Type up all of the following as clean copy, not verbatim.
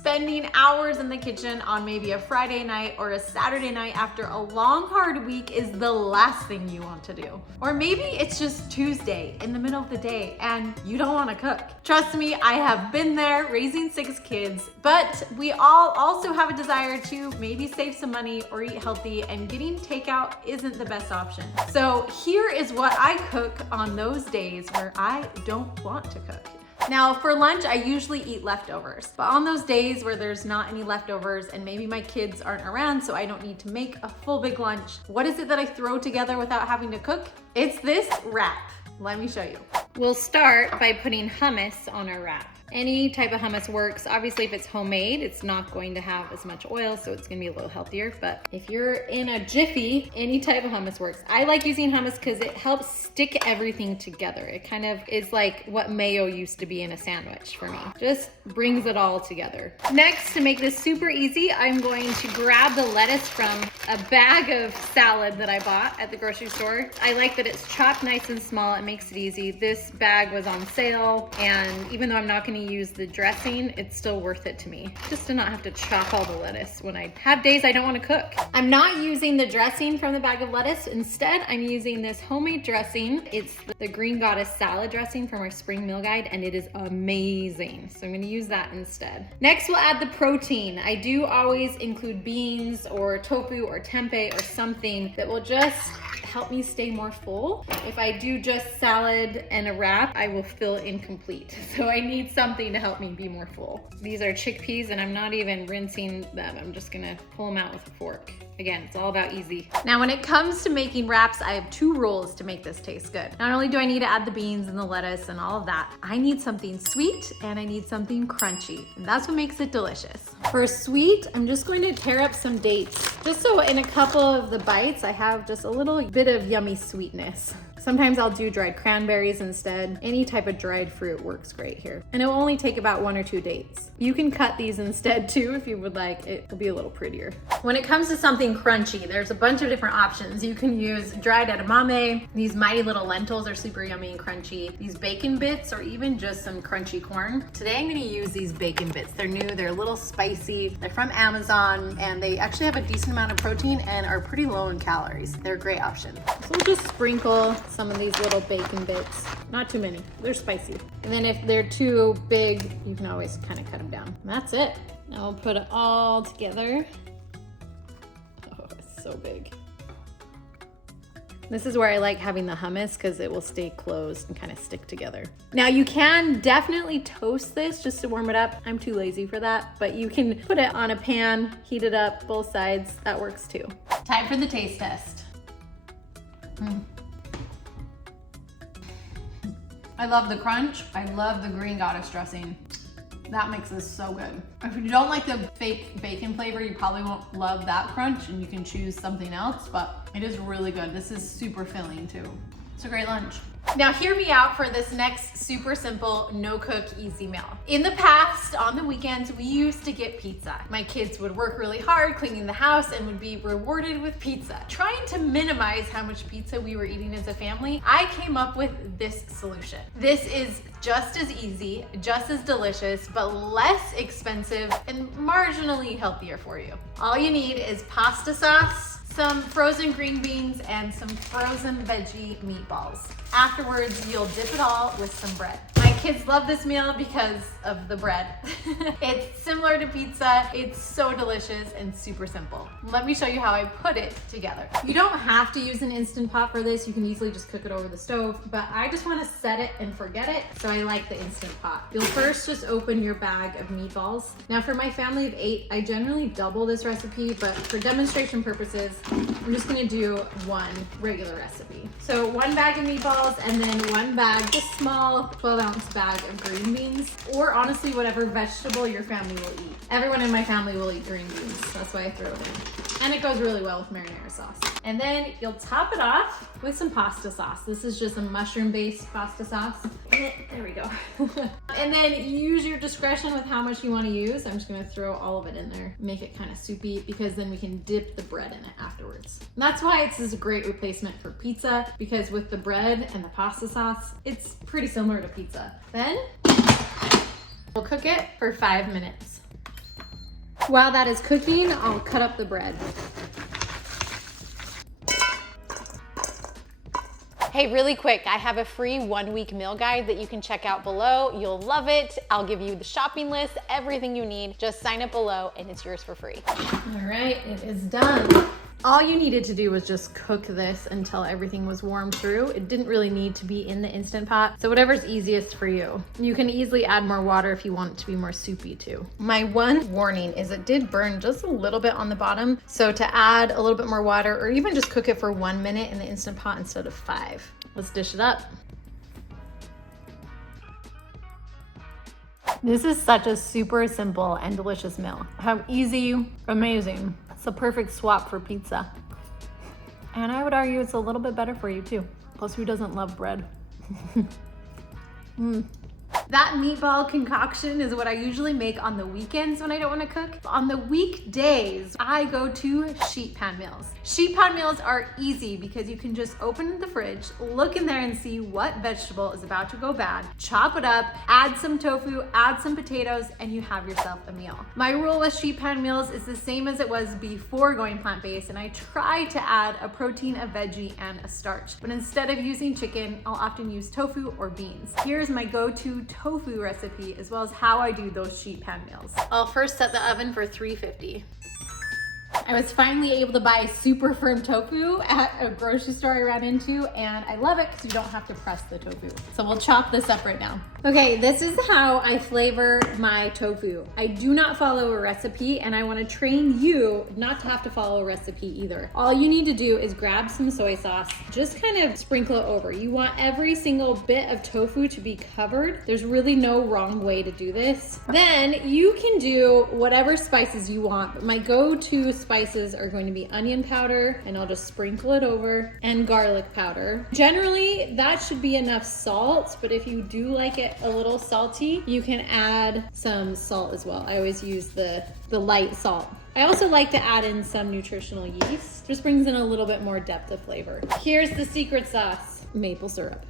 Spending hours in the kitchen on maybe a Friday night or a Saturday night after a long, hard week is the last thing you want to do. Or maybe it's just Tuesday in the middle of the day and you don't want to cook. Trust me, I have been there raising 6 kids, but we all also have a desire to maybe save some money or eat healthy, and getting takeout isn't the best option. So here is what I cook on those days where I don't want to cook. Now for lunch, I usually eat leftovers, but on those days where there's not any leftovers and maybe my kids aren't around so I don't need to make a full big lunch, what is it that I throw together without having to cook? It's this wrap. Let me show you. We'll start by putting hummus on our wrap. Any type of hummus works. Obviously, if it's homemade, it's not going to have as much oil, so it's gonna be a little healthier. But if you're in a jiffy, any type of hummus works. I like using hummus because it helps stick everything together. It kind of is like what mayo used to be in a sandwich for me. Just brings it all together. Next, to make this super easy, I'm going to grab the lettuce from a bag of salad that I bought at the grocery store. I like that it's chopped nice and small. It makes it easy. This bag was on sale, and even though I'm not gonna use the dressing, it's still worth it to me just to not have to chop all the lettuce when I have days I don't want to cook. I'm not using the dressing from the bag of lettuce. Instead, I'm using this homemade dressing. It's the Green Goddess salad dressing from our spring meal guide, and it is amazing. So I'm going to use that instead. Next, we'll add the protein. I do always include beans or tofu or tempeh or something that will just help me stay more full. If I do just salad and a wrap, I will feel incomplete. So I need something to help me be more full. These are chickpeas, and I'm not even rinsing them. I'm just gonna pull them out with a fork. Again, it's all about easy. Now, when it comes to making wraps, I have 2 rules to make this taste good. Not only do I need to add the beans and the lettuce and all of that, I need something sweet and I need something crunchy. And that's what makes it delicious. For sweet, I'm just going to tear up some dates. Just so in a couple of the bites, I have just a little bit of yummy sweetness. Sometimes I'll do dried cranberries instead. Any type of dried fruit works great here. And it will only take about 1 or 2 dates. You can cut these instead too if you would like. It will be a little prettier. When it comes to something crunchy, there's a bunch of different options. You can use dried edamame. These mighty little lentils are super yummy and crunchy. These bacon bits, or even just some crunchy corn. Today I'm gonna use these bacon bits. They're new, they're a little spicy. They're from Amazon, and they actually have a decent amount of protein and are pretty low in calories. They're a great option. So we'll just sprinkle some of these little bacon bits. Not too many, they're spicy. And then if they're too big, you can always kind of cut them down. And that's it. Now we'll put it all together. Oh, it's so big. This is where I like having the hummus because it will stay closed and kind of stick together. Now you can definitely toast this just to warm it up. I'm too lazy for that, but you can put it on a pan, heat it up, both sides. That works too. Time for the taste test. I love the crunch. I love the Green Goddess dressing. That makes this so good. If you don't like the fake bacon flavor, you probably won't love that crunch, and you can choose something else, but it is really good. This is super filling too. It's a great lunch. Now hear me out for this next super simple, no cook, easy meal. In the past, on the weekends, we used to get pizza. My kids would work really hard cleaning the house and would be rewarded with pizza. Trying to minimize how much pizza we were eating as a family, I came up with this solution. This is just as easy, just as delicious, but less expensive and marginally healthier for you. All you need is pasta sauce, some frozen green beans, and some frozen veggie meatballs. Afterwards, you'll dip it all with some bread. My kids love this meal because of the bread. It's similar to pizza. It's so delicious and super simple. Let me show you how I put it together. You don't have to use an Instant Pot for this. You can easily just cook it over the stove, but I just want to set it and forget it, so I like the Instant Pot. You'll first just open your bag of meatballs. Now for my family of 8, I generally double this recipe, but for demonstration purposes, I'm just gonna do 1 regular recipe. So 1 bag of meatballs, and then 1 bag, just small 12-ounce bag of green beans, or honestly whatever vegetable your family will eat. Everyone in my family will eat green beans, that's why I throw it in. And it goes really well with marinara sauce. And then you'll top it off with some pasta sauce. This is just a mushroom-based pasta sauce. There we go. And then use your discretion with how much you want to use. I'm just gonna throw all of it in there, make it kind of soupy, because then we can dip the bread in it afterwards. And that's why this is a great replacement for pizza, because with the bread and the pasta sauce, it's pretty similar to pizza. Then we'll cook it for 5 minutes. While that is cooking, I'll cut up the bread. Hey, really quick, I have a free 1-week meal guide that you can check out below. You'll love it. I'll give you the shopping list, everything you need. Just sign up below and it's yours for free. All right, it is done. All you needed to do was just cook this until everything was warmed through. It didn't really need to be in the Instant Pot, so whatever's easiest for you. You can easily add more water if you want it to be more soupy too. My one warning is it did burn just a little bit on the bottom, so to add a little bit more water or even just cook it for 1 minute in the Instant Pot instead of 5. Let's dish it up. This is such a super simple and delicious meal. How easy, amazing. It's a perfect swap for pizza. And I would argue it's a little bit better for you too. Plus, who doesn't love bread? That meatball concoction is what I usually make on the weekends when I don't want to cook. On the weekdays, I go to sheet pan meals. Sheet pan meals are easy because you can just open the fridge, look in there and see what vegetable is about to go bad, chop it up, add some tofu, add some potatoes, and you have yourself a meal. My rule with sheet pan meals is the same as it was before going plant-based, and I try to add a protein, a veggie, and a starch. But instead of using chicken, I'll often use tofu or beans. Here's my go-to tofu recipe, as well as how I do those sheet pan meals. I'll first set the oven for 350. I was finally able to buy super firm tofu at a grocery store I ran into, and I love it because you don't have to press the tofu. So we'll chop this up right now. Okay, this is how I flavor my tofu. I do not follow a recipe, and I want to train you not to have to follow a recipe either. All you need to do is grab some soy sauce, just kind of sprinkle it over. You want every single bit of tofu to be covered. There's really no wrong way to do this. Then you can do whatever spices you want, but my go-to spices are going to be onion powder, and I'll just sprinkle it over, and garlic powder. Generally, that should be enough salt, but if you do like it a little salty, you can add some salt as well. I always use the light salt. I also like to add in some nutritional yeast. Just brings in a little bit more depth of flavor. Here's the secret sauce. Maple syrup.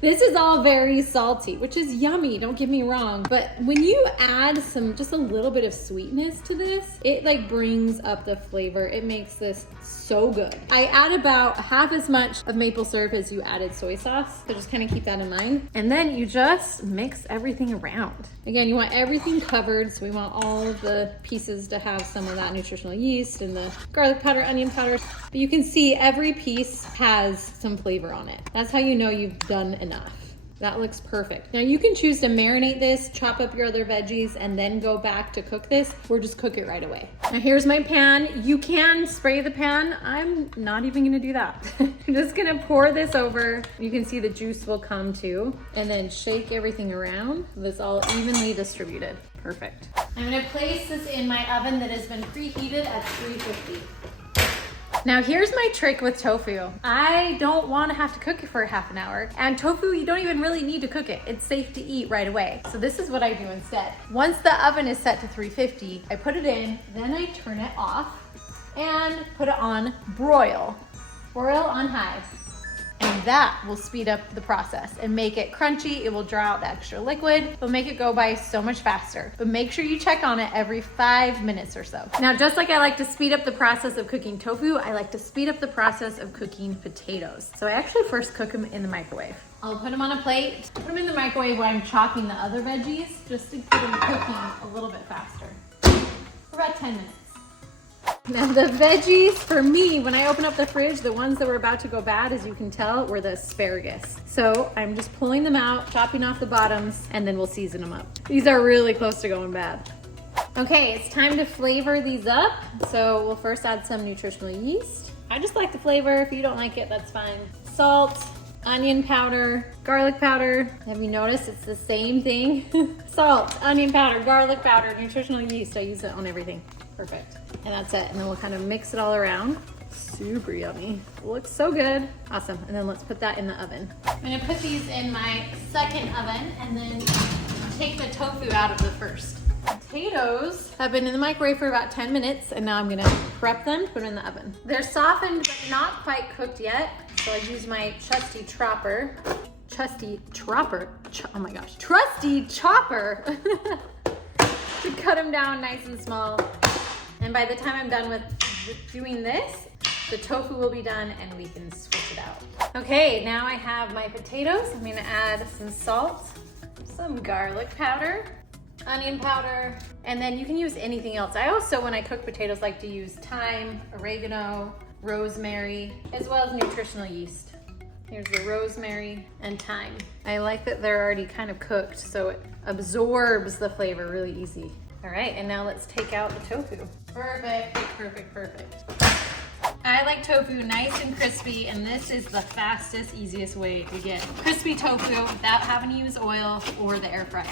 This is all very salty, which is yummy, don't get me wrong. But when you add just a little bit of sweetness to this, it like brings up the flavor. It makes this so good. I add about half as much of maple syrup as you added soy sauce. So just kind of keep that in mind. And then you just mix everything around. Again, you want everything covered. So we want all of the pieces to have some of that nutritional yeast and the garlic powder, onion powder. But you can see every piece has some flavor on it. That's how you know you've done enough. That looks perfect. Now you can choose to marinate this, chop up your other veggies, and then go back to cook this, or just cook it right away. Now here's my pan. You can spray the pan. I'm not even gonna do that. I'm just gonna pour this over. You can see the juice will come too, and then shake everything around so it's all evenly distributed. Perfect. I'm gonna place this in my oven that has been preheated at 350. Now here's my trick with tofu. I don't want to have to cook it for half an hour. And tofu, you don't even really need to cook it. It's safe to eat right away. So this is what I do instead. Once the oven is set to 350, I put it in, then I turn it off and put it on broil. Broil on high. And that will speed up the process and make it crunchy. It will draw out the extra liquid. It'll make it go by so much faster. But make sure you check on it every 5 minutes or so. Now, just like I like to speed up the process of cooking tofu, I like to speed up the process of cooking potatoes. So I actually first cook them in the microwave. I'll put them on a plate, put them in the microwave while I'm chopping the other veggies, just to get them cooking a little bit faster. For about 10 minutes. Now the veggies, for me, when I open up the fridge, the ones that were about to go bad, as you can tell, were the asparagus. So I'm just pulling them out, chopping off the bottoms, and then we'll season them up. These are really close to going bad. Okay, it's time to flavor these up. So we'll first add some nutritional yeast. I just like the flavor. If you don't like it, that's fine. Salt, onion powder, garlic powder. Have you noticed it's the same thing? Salt, onion powder, garlic powder, nutritional yeast. I use it on everything. Perfect. And that's it. And then we'll kind of mix it all around. Super yummy. Looks so good. Awesome. And then let's put that in the oven. I'm gonna put these in my second oven and then take the tofu out of the first. Potatoes have been in the microwave for about 10 minutes, and now I'm gonna prep them, put them in the oven. They're softened but not quite cooked yet, so I use my trusty chopper. Trusty chopper. Oh my gosh. Trusty chopper. to cut them down nice and small. And by the time I'm done with doing this, the tofu will be done and we can switch it out. Okay, now I have my potatoes. I'm gonna add some salt, some garlic powder, onion powder, and then you can use anything else. I also, when I cook potatoes, like to use thyme, oregano, rosemary, as well as nutritional yeast. Here's the rosemary and thyme. I like that they're already kind of cooked, so it absorbs the flavor really easy. All right, and now let's take out the tofu. Perfect, perfect, perfect. I like tofu nice and crispy, and this is the fastest, easiest way to get crispy tofu without having to use oil or the air fryer.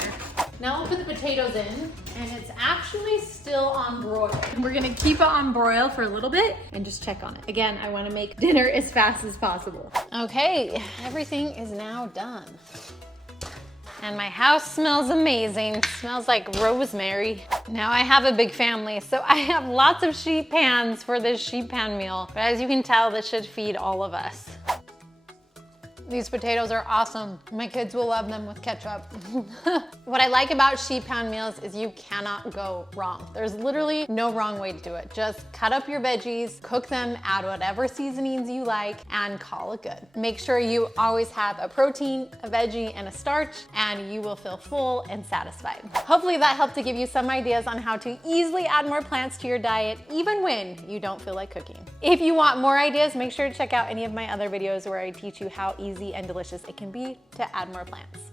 Now we'll put the potatoes in, and it's actually still on broil. We're gonna keep it on broil for a little bit and just check on it. Again, I wanna make dinner as fast as possible. Okay, everything is now done. And my house smells amazing. Smells like rosemary. Now I have a big family, so I have lots of sheet pans for this sheet pan meal. But as you can tell, this should feed all of us. These potatoes are awesome. My kids will love them with ketchup. What I like about sheet pan meals is you cannot go wrong. There's literally no wrong way to do it. Just cut up your veggies, cook them, add whatever seasonings you like, and call it good. Make sure you always have a protein, a veggie, and a starch, and you will feel full and satisfied. Hopefully that helped to give you some ideas on how to easily add more plants to your diet, even when you don't feel like cooking. If you want more ideas, make sure to check out any of my other videos where I teach you how easy and delicious it can be to add more plants.